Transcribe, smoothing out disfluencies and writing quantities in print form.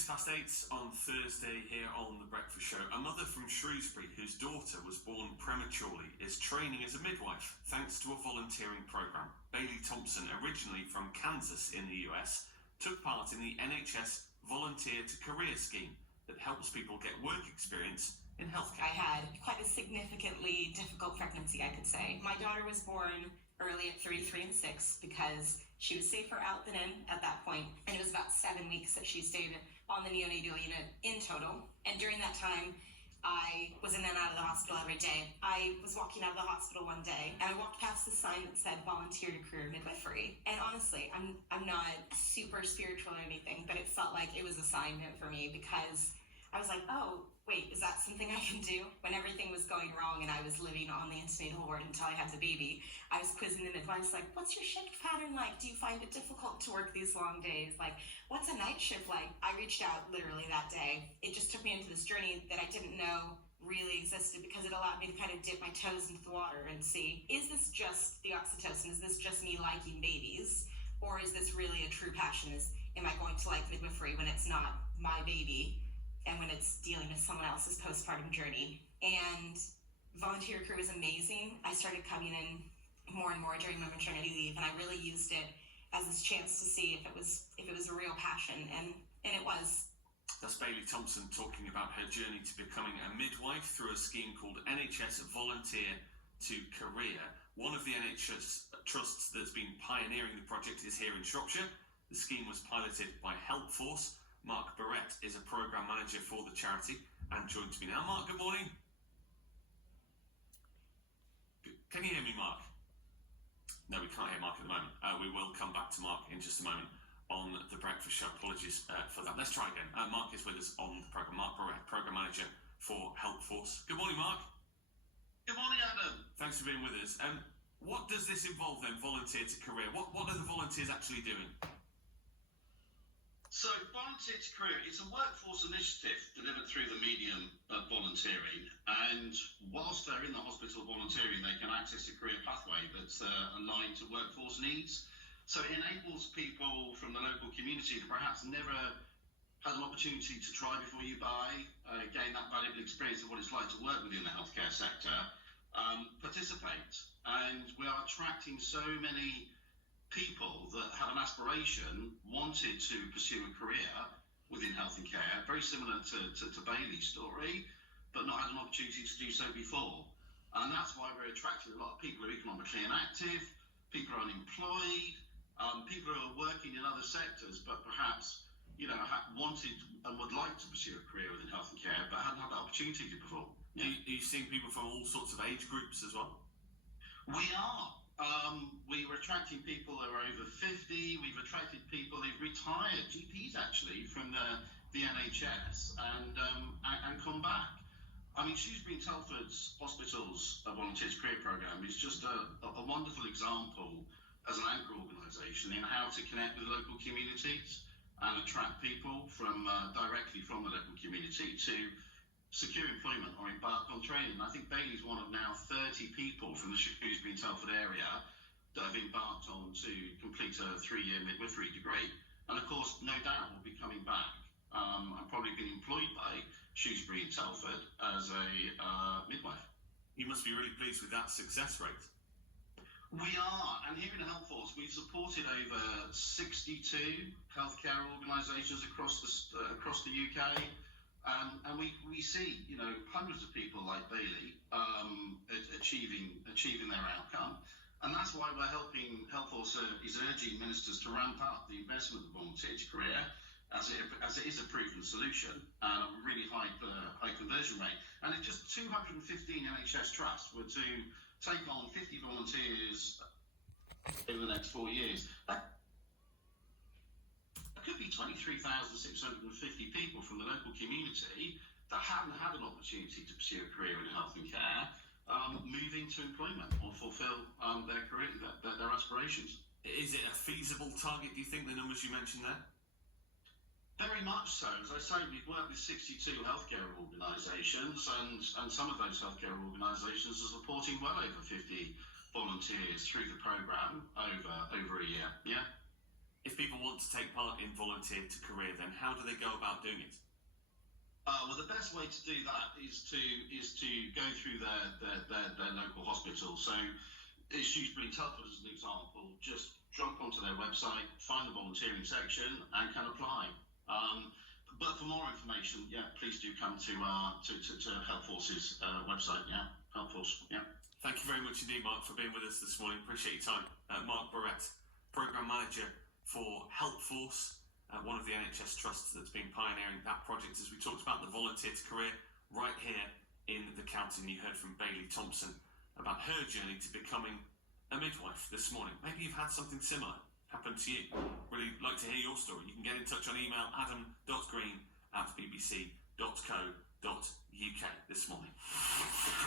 8:06 on Thursday here on The Breakfast Show. A mother from Shrewsbury whose daughter was born prematurely is training as a midwife thanks to a volunteering programme. Bailey Thompson, originally from Kansas in the US, took part in the NHS Volunteer to Career scheme that helps people get work experience in healthcare. I had quite a significantly difficult pregnancy, I could say. My daughter was born early at 33 and 6 because she was safer out than in at that point. And it was about 7 weeks that she stayed on the neonatal unit in total. And during that time, I was in and out of the hospital every day. I was walking out of the hospital one day and I walked past the sign that said volunteer to career midwifery. And honestly, I'm not super spiritual or anything, but it felt like it was a sign for me because I was like, oh, wait, is that something I can do? When everything was going wrong and I was living on the antenatal ward until I had the baby, I was quizzing the midwives like, what's your shift pattern like? Do you find it difficult to work these long days? Like, what's a night shift like? I reached out literally that day. It just took me into this journey that I didn't know really existed because it allowed me to kind of dip my toes into the water and see, is this just the oxytocin? Is this just me liking babies? Or is this really a true passion? Am I going to like midwifery when it's not my baby? And when it's dealing with someone else's postpartum journey. And volunteer career was amazing. I started coming in more and more during my maternity leave, and I really used it as this chance to see if it was a real passion, and it was. That's Bailey Thompson talking about her journey to becoming a midwife through a scheme called NHS Volunteer to Career. One of the NHS trusts that's been pioneering the project is here in Shropshire. The scheme was piloted by Helpforce. Mark Burrett is a programme manager for the charity and joins me now. Mark, good morning. Can you hear me, Mark? No, we can't hear Mark at the moment. We will come back to Mark in just a moment on The Breakfast Show. Apologies for that. Let's try again. Mark is with us on the programme. Mark Burrett, programme manager for Helpforce. Good morning, Mark. Good morning, Adam. Thanks for being with us. What does this involve then, volunteer to career? What are the volunteers actually doing? So, Volunteer to Career, it's a workforce initiative delivered through the medium of volunteering. And whilst they're in the hospital volunteering, they can access a career pathway that's aligned to workforce needs. So it enables people from the local community that perhaps never had an opportunity to try before you buy, gain that valuable experience of what it's like to work within the healthcare sector, participate. And we are attracting so many people that have an aspiration, wanted to pursue a career within health and care, very similar to Bailey's story, but not had an opportunity to do so before. And that's why we're attracting a lot of people who are economically inactive, people who are unemployed, people who are working in other sectors, but perhaps, wanted and would like to pursue a career within health and care, but hadn't had the opportunity to before. Yeah. You've seen people from all sorts of age groups as well? We are. We were attracting people who are over 50. We've attracted people who've retired, GPs actually, from the NHS and come back. I mean, Shrewsbury and Telford's Hospitals Volunteer to Career programme is just a wonderful example as an anchor organisation in how to connect with local communities and attract people from directly from the local community to secure employment or embark on training. I think Bailey's one of now 30 people from the Shrewsbury and Telford area that have embarked on to complete a 3-year midwifery degree. And of course, no doubt will be coming back and probably been employed by Shrewsbury and Telford as a midwife. You must be really pleased with that success rate. We are, and here in Helpforce, we've supported over 62 healthcare organisations across the UK. And we see, hundreds of people like Bailey achieving their outcome. And that's why we're helping Helpforce is urging ministers to ramp up the investment of volunteer to career as it is a proven solution and a really high conversion rate. And if just 215 NHS trusts were to take on 50 volunteers in the next 4 years, that could be 23,650 people from the local community that haven't had an opportunity to pursue a career in health and care, move into employment or fulfil their career, their aspirations. Is it a feasible target, do you think, the numbers you mentioned there? Very much so. As I say, we've worked with 62 healthcare organisations, and some of those healthcare organisations are supporting well over 50 volunteers through the programme over a year. Yeah. If people want to take part in Volunteer to Career, then how do they go about doing it? Well, the best way to do that is to go through their local hospital. So, Shrewsbury and Telford, as an example, just jump onto their website, find the volunteering section, and can apply. But for more information, please do come to Helpforce's website. Helpforce. Thank you very much indeed, Mark, for being with us this morning. Appreciate your time. Mark Burrett, Programme Manager for Helpforce, one of the NHS trusts that's been pioneering that project, as we talked about the Volunteer to Career right here in the county. And you heard from Bailey Thompson about her journey to becoming a midwife this morning. Maybe you've had something similar happen to you. Really like to hear your story. You can get in touch on email adam.green@bbc.co.uk this morning.